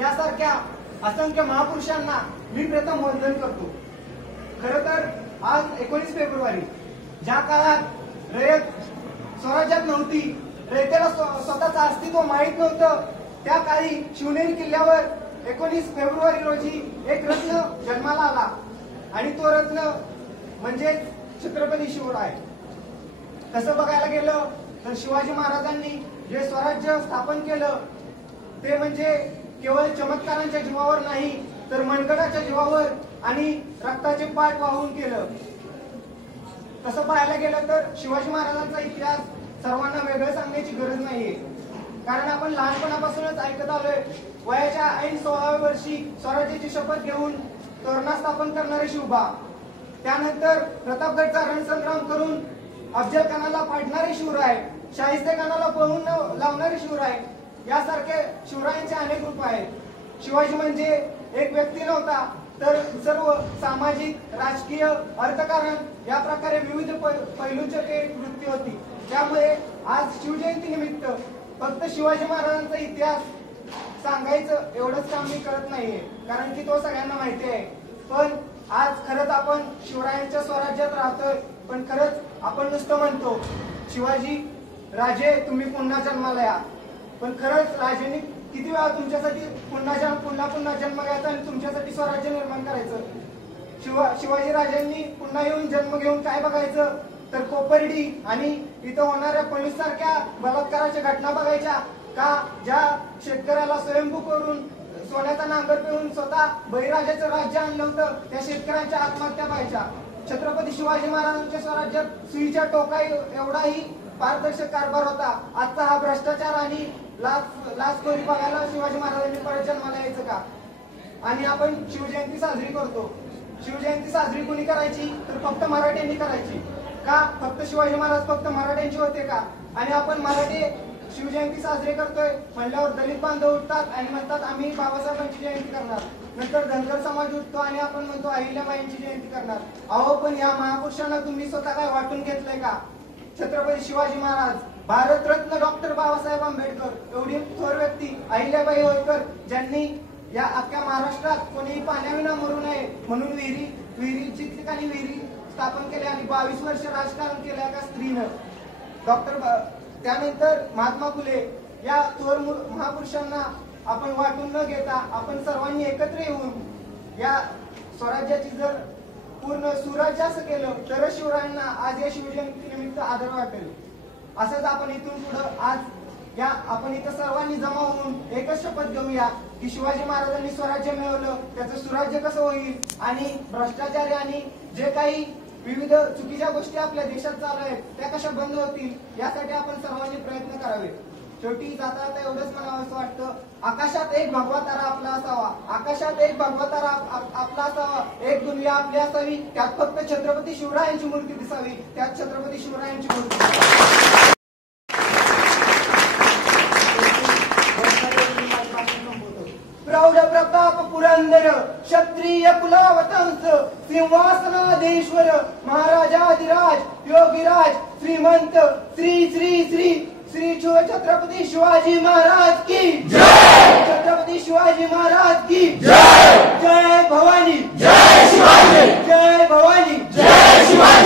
यासारख्या असंख्य महापुरुषांना मी प्रथम वंदन करतो। खरं तर आज 19 फेब्रुवारी ज्या काळात रयत स्वराज्यात नव्हती, रयतेला स्वतःचं अस्तित्व माहीत नव्हतं, त्या काळी शिवनेरी किल्ल्यावर 19 फेब्रुवारी रोजी एक रत्न जन्माला आला आणि तो रत्न म्हणजे छत्रपती शिवराय। तसं बघायला गेलं तर शिवाजी महाराजांनी जे स्वराज्य स्थापन केलं ते म्हणजे केवळ चमत्कारांच्या जीवावर नाही तर मनगटाच्या जीवावर आणि रक्ताचे पाठ वाहून केलं। तसं पाहायला गेलं तर शिवाजी महाराजांचा इतिहास सर्वांना वेगळं सांगण्याची गरज नाहीये, कारण आपण लहानपणापासूनच ऐकत आलोय वयाच्या ऐन 16व्या वर्षी स्वराज्याची शपथ घेऊन तोरणा स्थापन करणारे शिवबा, त्यानंतर प्रतापगडचा रणसंग्राम करून अफजल खानाला पाडणारे शिवराय, शाहिस्ते खानाला पळवून लावणारे शिवराय, यासारखे शिवरायांचे अनेक रूप आहेत। शिवाजी म्हणजे एक व्यक्ती नव्हता तर सर्व सामाजिक, राजकीय, अर्थकारण या प्रकारे विविध पैलूंची एक वृत्ती होती। त्यामुळे आज शिवजयंती निमित्त फक्त शिवाजी महाराजांचा इतिहास सांगायचं एवढंच काम मी करत नाहीये, कारण की तो सगळ्यांना माहिती आहे। पण आज खरंच आपण शिवरायांच्या स्वराज्यात राहतोय, पण खरंच आपण नुसतं म्हणतो शिवाजी राजे तुम्ही पुन्हा जन्माला या, पण खरंच राजांनी किती वेळा तुमच्यासाठी पुन्हा जन्म घ्यायचा आणि तुमच्यासाठी स्वराज्य निर्माण करायचं। शिवाजी राजांनी पुन्हा येऊन जन्म घेऊन काय बघायचं तर कोपर्डी आणि इथं होणाऱ्या पोलीस सारख्या बलात्काराच्या घटना बघायच्या का, ज्या शेतकऱ्याला स्वयंभू करून सोन्याचा नांगर पिळून स्वतः बळीराजाचं राज्य आणलं होतं त्या शेतकऱ्यांच्या आत्महत्या पाहायच्या। छत्रपती शिवाजी महाराजांच्या स्वराज्यात सुईच्या टोका एवढाही पारदर्शक कारभार होता। आजचा हा भ्रष्टाचार आणि लाचखोरी बघायला शिवाजी महाराजांनी परत जन्माला यायचं का? आणि आपण शिवजयंती साजरी करतो, शिवजयंती साजरी कोणी करायची तर फक्त मराठ्यांनी करायची का? फक्त शिवाजी महाराज फक्त मराठ्यांचे होते का? आणि आपण मराठी शिवजयंती साजरी करतोय म्हणल्यावर दलित बांधव उठतात आणि म्हणतात आम्ही बाबासाहेबांची जयंती करणार, नंतर धनगर समाज उठतो आणि आपण म्हणतो अहिल्याबाईंची जयंती करणार। अहो पण या महापुरुषांना तुम्ही स्वतः काय वाटून घेतलंय का? छत्रपती शिवाजी महाराज, भारतरत्न डॉक्टर बाबासाहेब आंबेडकर एवढी थोर व्यक्ती, अहिल्याबाई होळकर ज्यांनी या अख्ख्या महाराष्ट्रात कोणीही पाण्याविना मरू नये म्हणून विहिरी ठिकाणी विहिरी स्थापन केल्या आणि 22 वर्ष राजकारण केलं एका स्त्रीनं। त्यानंतर महात्मा फुले, या थोर महापुरुषांना आपण वाटून न घेता आपण सर्वांनी एकत्र येऊन या स्वराज्याची जर पूर्ण सुराज्य असं केलं तर शिवरायांना आज या शिवजयंती निमित्त आदर वाटेल। असंच आपण इथून पुढे आज या आपण इथं सर्वांनी जमा होऊन एकच शपथ घेऊया की शिवाजी महाराजांनी स्वराज्य मिळवलं त्याचं सुराज्य कसं होईल आणि भ्रष्टाचारी आणि जे काही विविध चुकीच्या गोष्टी आपल्या देशात चालू आहेत त्या कशा बंद होतील यासाठी आपण सर्वांनी प्रयत्न करावे। शेवटी जाता जाता एवढंच म्हणावं असं वाटतं, आकाशात एक भगवा तारा आपला असावा, आकाशात एक भगवा तारा आपला असावा, एक दुनिया आपली असावी, त्यात फक्त छत्रपती शिवरायांची मूर्ती दिसावी, त्यात छत्रपती शिवरायांची मूर्ती। प्रौढ प्रताप पुरंदर क्षत्रिय कुलावतंस सिंहासनाधीश्वर महाराजाधिराज योगीराज श्रीमंत श्री श्री श्री श्री छत्रपती शिवाजी महाराज की जय, छत्रपती शिवाजी महाराज की जय, जय भवानी, जय शिवाजी, जय भवानी, जय शिवाजी।